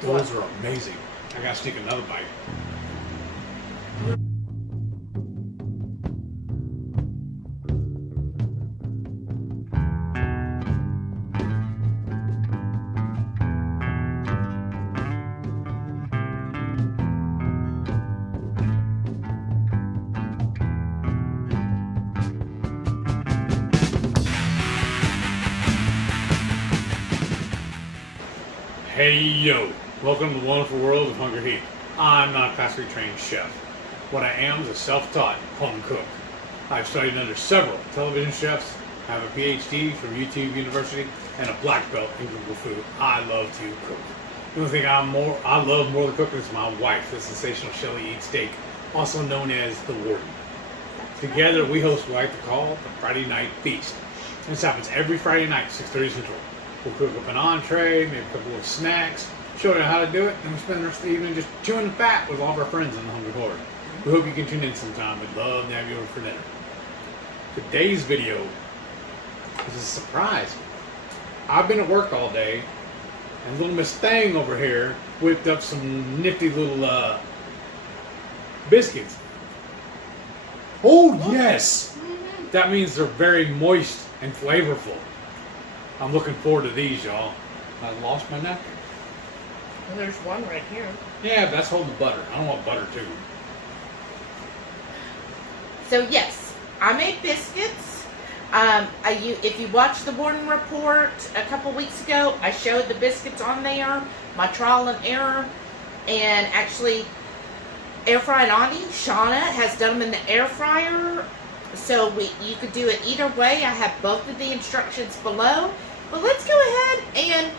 Those are amazing. I gotta sneak another bite. Hey yo, welcome to the wonderful world of HungryHeath. I'm not a classically trained chef. What I am is a self-taught home cook. I've studied under several television chefs, have a PhD from YouTube University, and a black belt in Google Food. I love to cook. The only thing I love more than cooking is my wife, the sensational Shelly Eats Steak, also known as the Warden. Together we host what I like to call the Friday Night Feast. This happens every Friday night, 6:30 Central. We'll cook up an entree, maybe a couple of snacks, show you how to do it, and we'll spend the rest of the evening just chewing the fat with all of our friends on the HungryHorde. We hope you can tune in sometime. We'd love to have you over for dinner. Today's video is a surprise. I've been at work all day, and little Miss Thang over here whipped up some nifty little biscuits. Oh yes! That means they're very moist and flavorful. I'm looking forward to these, y'all. I lost my napkin. Well, there's one right here. Yeah, but that's holding butter. I don't want butter too. So yes, I made biscuits. If you watched the morning report a couple weeks ago, I showed the biscuits on there, my trial and error, and actually air fried auntie Shauna has done them in the air fryer. So you could do it either way. I have both of the instructions below. But let's go ahead and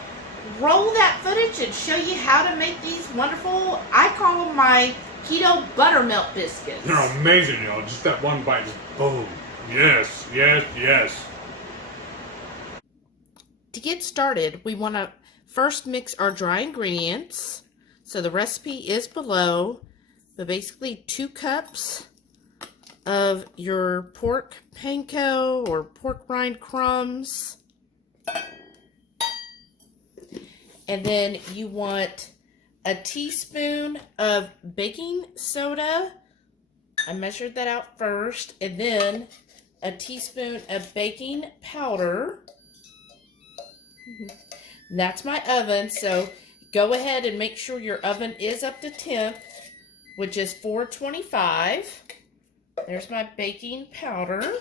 roll that footage and show you how to make these wonderful, I call them my keto buttermilk biscuits. They're amazing, y'all. Just that one bite, just boom. Yes, yes, yes. To get started, we want to first mix our dry ingredients. So the recipe is below, but basically 2 cups of your pork panko or pork rind crumbs. And then you want a teaspoon of baking soda. I measured that out first. And then a teaspoon of baking powder. And that's my oven. So go ahead and make sure your oven is up to temp, which is 425. There's my baking powder.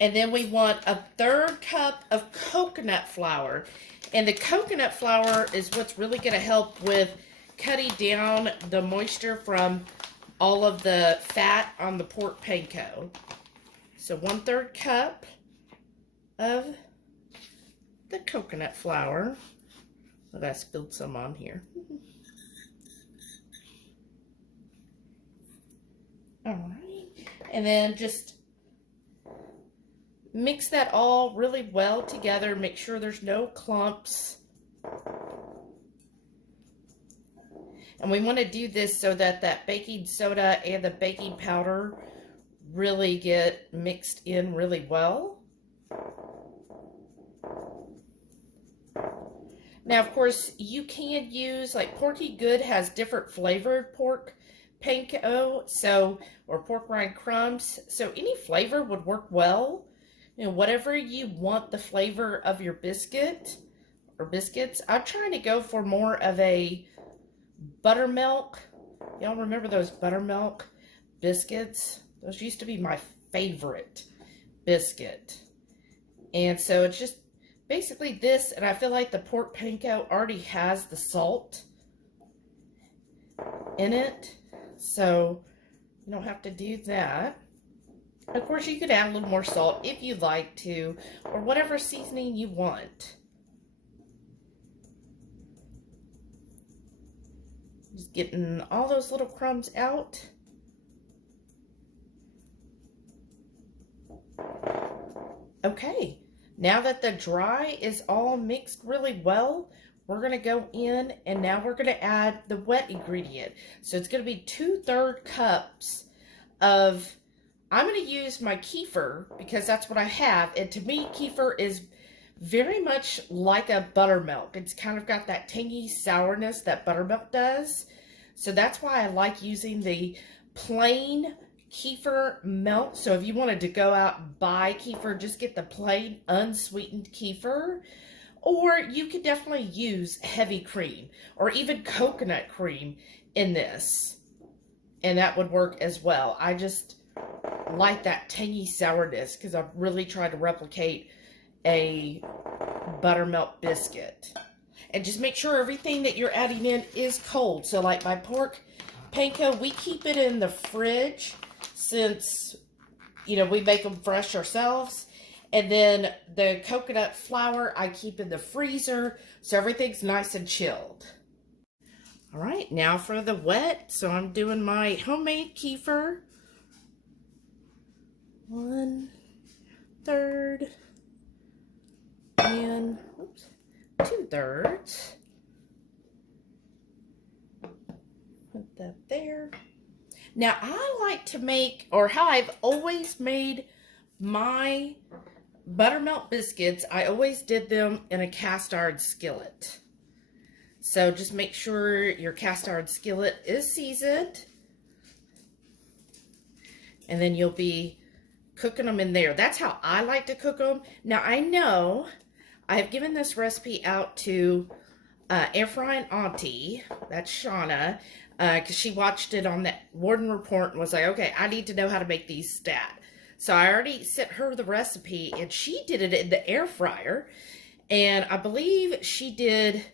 And then we want 1/3 cup of coconut flour. And the coconut flour is what's really going to help with cutting down the moisture from all of the fat on the pork panko. So 1/3 cup of the coconut flour. Well, I spilled some on here. All right. And then just mix that all really well together. Make sure there's no clumps. And we want to do this so that that baking soda and the baking powder really get mixed in really well. Now, of course, you can use, like Porky Good has different flavored pork panko, or pork rind crumbs. So any flavor would work well. You know, whatever you want the flavor of your biscuit or biscuits. I'm trying to go for more of a buttermilk. Y'all remember those buttermilk biscuits? Those used to be my favorite biscuit. And so it's just basically this, and I feel like the pork panko already has the salt in it. So you don't have to do that. Of course, you could add a little more salt if you'd like to, or whatever seasoning you want. Just getting all those little crumbs out. Okay, now that the dry is all mixed really well, we're going to go in and now we're going to add the wet ingredient. So it's going to be 2/3 cups of, I'm going to use my kefir because that's what I have. And to me, kefir is very much like a buttermilk. It's kind of got that tangy sourness that buttermilk does. So that's why I like using the plain kefir milk. So if you wanted to go out and buy kefir, just get the plain unsweetened kefir. Or you could definitely use heavy cream or even coconut cream in this. And that would work as well. I just like that tangy sourness because I've really tried to replicate a buttermilk biscuit. And just make sure everything that you're adding in is cold. So like my pork panko, we keep it in the fridge since, you know, we make them fresh ourselves. And then the coconut flour I keep in the freezer so everything's nice and chilled. All right, now for the wet. So I'm doing my homemade kefir. 1/3 and 2/3. Put that there. Now I like to make, or how I've always made my buttermilk biscuits, I always did them in a cast iron skillet. So just make sure your cast iron skillet is seasoned. And then you'll be cooking them in there. That's how I like to cook them. Now I know I've given this recipe out to Airfryer Auntie, that's Shauna, because she watched it on that Warden Report and was like, okay, I need to know how to make these stat. So I already sent her the recipe, and she did it in the air fryer. And I believe she did, it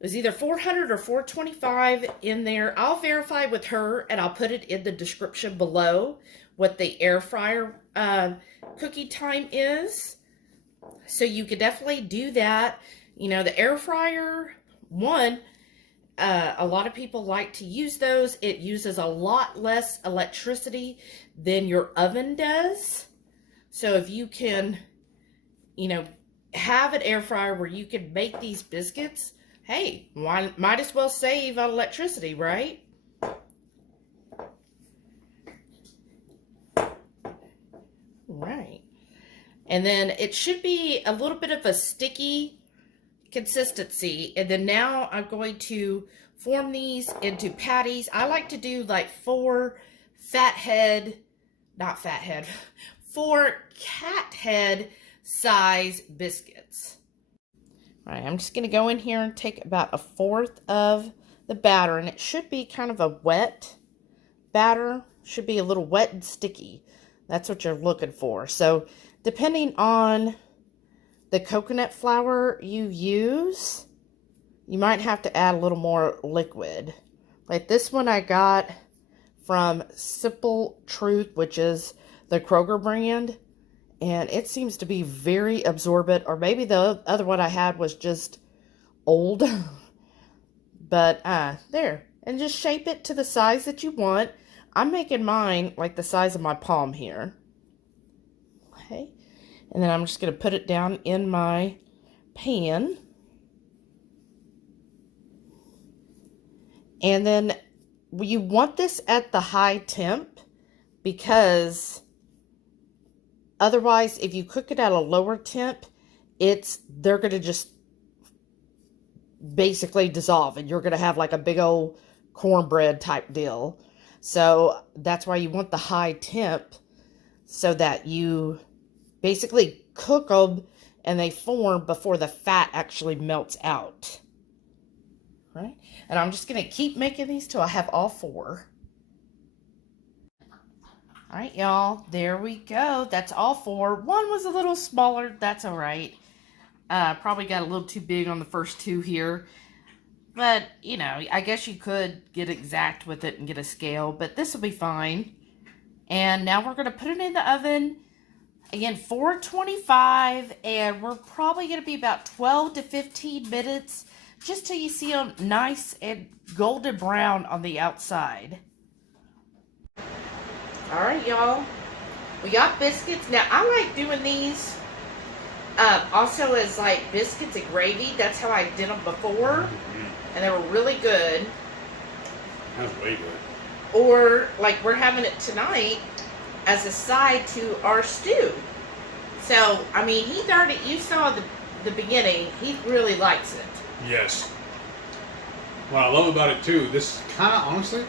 was either 400 or 425 in there. I'll verify with her, and I'll put it in the description below what the air fryer cookie time is. So you could definitely do that. You know, the air fryer, a lot of people like to use those. It uses a lot less electricity than your oven does. So if you can, you know, have an air fryer where you can make these biscuits, hey, might as well save on electricity, right? Right. And then it should be a little bit of a sticky consistency. And then now I'm going to form these into patties. I like to do like 4 cat head size biscuits. All right, I'm just going to go in here and take about 1/4 of the batter, and it should be kind of a wet batter. Should be a little wet and sticky. That's what you're looking for. So depending on the coconut flour you use, you might have to add a little more liquid. Like this one I got from Simple Truth, which is the Kroger brand, and it seems to be very absorbent, or maybe the other one I had was just old. But there, and just shape it to the size that you want. I'm making mine like the size of my palm here. Okay, and then I'm just going to put it down in my pan. And then you want this at the high temp, because otherwise if you cook it at a lower temp, they're going to just basically dissolve, and you're going to have like a big old cornbread type deal. So that's why you want the high temp, so that you basically cook them and they form before the fat actually melts out. Right? And I'm just going to keep making these till I have all 4. All right, y'all, there we go. That's all 4. One was a little smaller. That's all right. Probably got a little too big on the first 2 here. But, you know, I guess you could get exact with it and get a scale, but this will be fine. And now we're going to put it in the oven. Again, 425, and we're probably going to be about 12 to 15 minutes, just till you see them nice and golden brown on the outside. All right, y'all. We got biscuits. Now, I like doing these also as like biscuits and gravy. That's how I did them before. And they were really good. That's way good. Or like we're having it tonight as a side to our stew. So, I mean, Heath already, you saw the beginning, he really likes it. Yes. What I love about it too, this kind of honestly,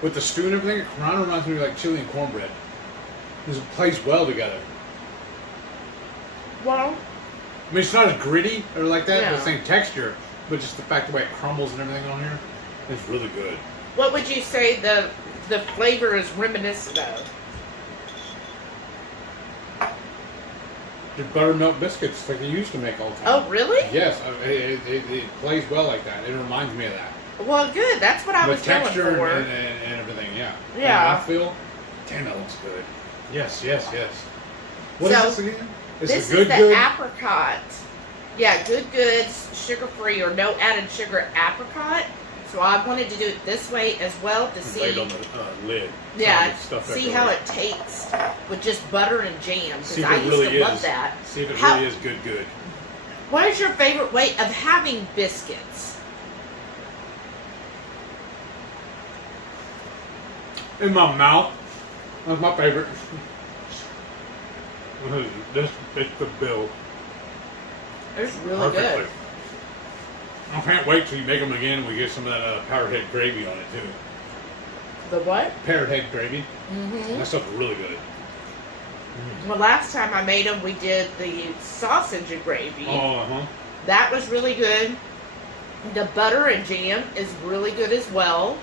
with the stew and everything, it kind of reminds me of like chili and cornbread. This plays well together. Well, I mean, it's not as gritty or like that, Yeah. the same texture, but just the fact the way it crumbles and everything on here, it's really good. what would you say the flavor is reminiscent of? The buttermilk biscuits like they used to make all the time. Oh, really? Yes, it plays well like that. It reminds me of that. Well, good. That's what I The was going texture for. and everything, yeah. Yeah. And I feel, damn, that looks good. Yes, yes, yes. What is So, this again? This a is good, the good? apricot. Yeah, Good Goods, sugar-free or no added sugar apricot. So I wanted to do it this way as well to see. Laid on the lid. Yeah, Stuff see how it tastes with just butter and jam. See Because if I it used really to love is. that. See if it How- really is good, good. What is your favorite way of having biscuits? In my mouth, that's my favorite. This fits the bill It's really perfectly. good. I can't wait till you make them again and we get some of that powdered head gravy on it too. The what? Powdered head gravy. Mm-hmm. That stuff's really good. Well, last time I made them, we did the sausage and gravy. Oh, uh-huh. That was really good. The butter and jam is really good as well.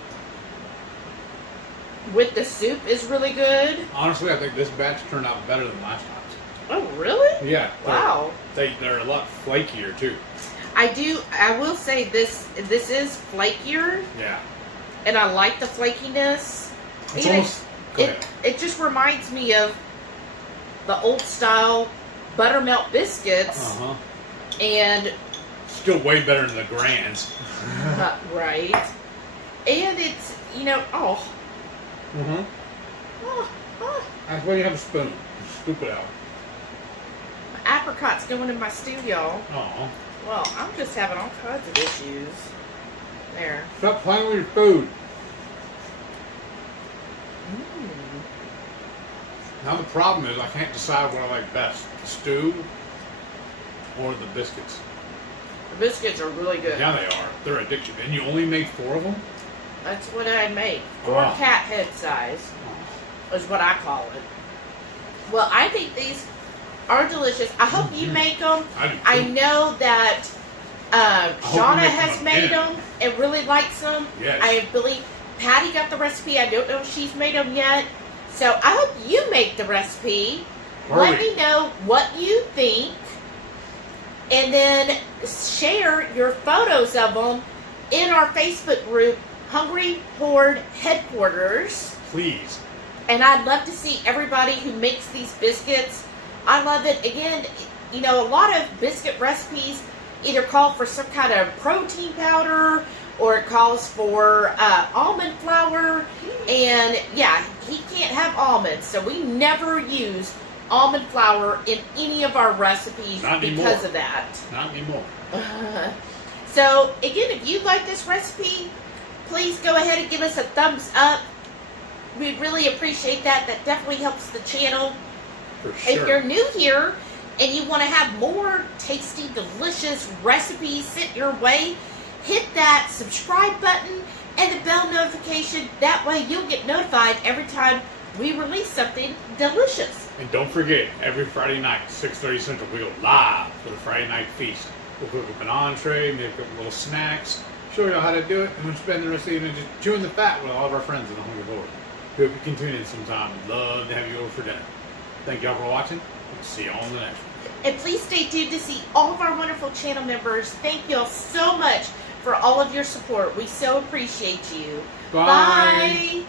With the soup is really good. Honestly, I think this batch turned out better than last time's. Oh, really? Yeah. Wow. They're a lot flakier too. I will say this is flakier, Yeah. and I like the flakiness. It's And almost. Go ahead. it just reminds me of the old style buttermilk biscuits, Uh-huh. and Still way better than the Grands. right. And it's oh, Mm-hmm. oh, oh. That's why you have a spoon. Scoop it out. Apricot's going in my stew, y'all. Oh. Well, I'm just having all kinds of issues. There. Stop playing with your food. Now the problem is I can't decide what I like best. The stew or the biscuits. The biscuits are really good. Yeah, they are. They're addictive. And you only made 4 of them? That's what I make. 4 Oh. cat head size is what I call it. Well, I think these are delicious. I hope you make them. I do too. I know that hope you Shauna make has them made again. them and really likes them. Yes. I believe Patty got the recipe. I don't know if she's made them yet. So I hope you make the recipe. Let Hurry. me know what you think. And then share your photos of them in our Facebook group, HungryHorde Headquarters. Please. And I'd love to see everybody who makes these biscuits. I love it. Again, a lot of biscuit recipes either call for some kind of protein powder or it calls for almond flour. And yeah, he can't have almonds, so we never use almond flour in any of our recipes Not because anymore. of that. Not anymore. So again, if you like this recipe, please go ahead and give us a thumbs up. We'd really appreciate that. That definitely helps the channel. For If sure. you're new here and you want to have more tasty, delicious recipes sent your way, hit that subscribe button and the bell notification. That way you'll get notified every time we release something delicious. And don't forget, every Friday night, 6:30 Central, we go live for the Friday night feast. We'll cook up an entree, make up little snacks, show y'all how to do it, and we'll spend the rest of the evening just chewing the fat with all of our friends in the HungryHorde. We hope you can tune in sometime. We'd love to have you over for dinner. Thank y'all for watching. We'll see y'all on the next one. And please stay tuned to see all of our wonderful channel members. Thank y'all so much for all of your support. We so appreciate you. Bye. Bye.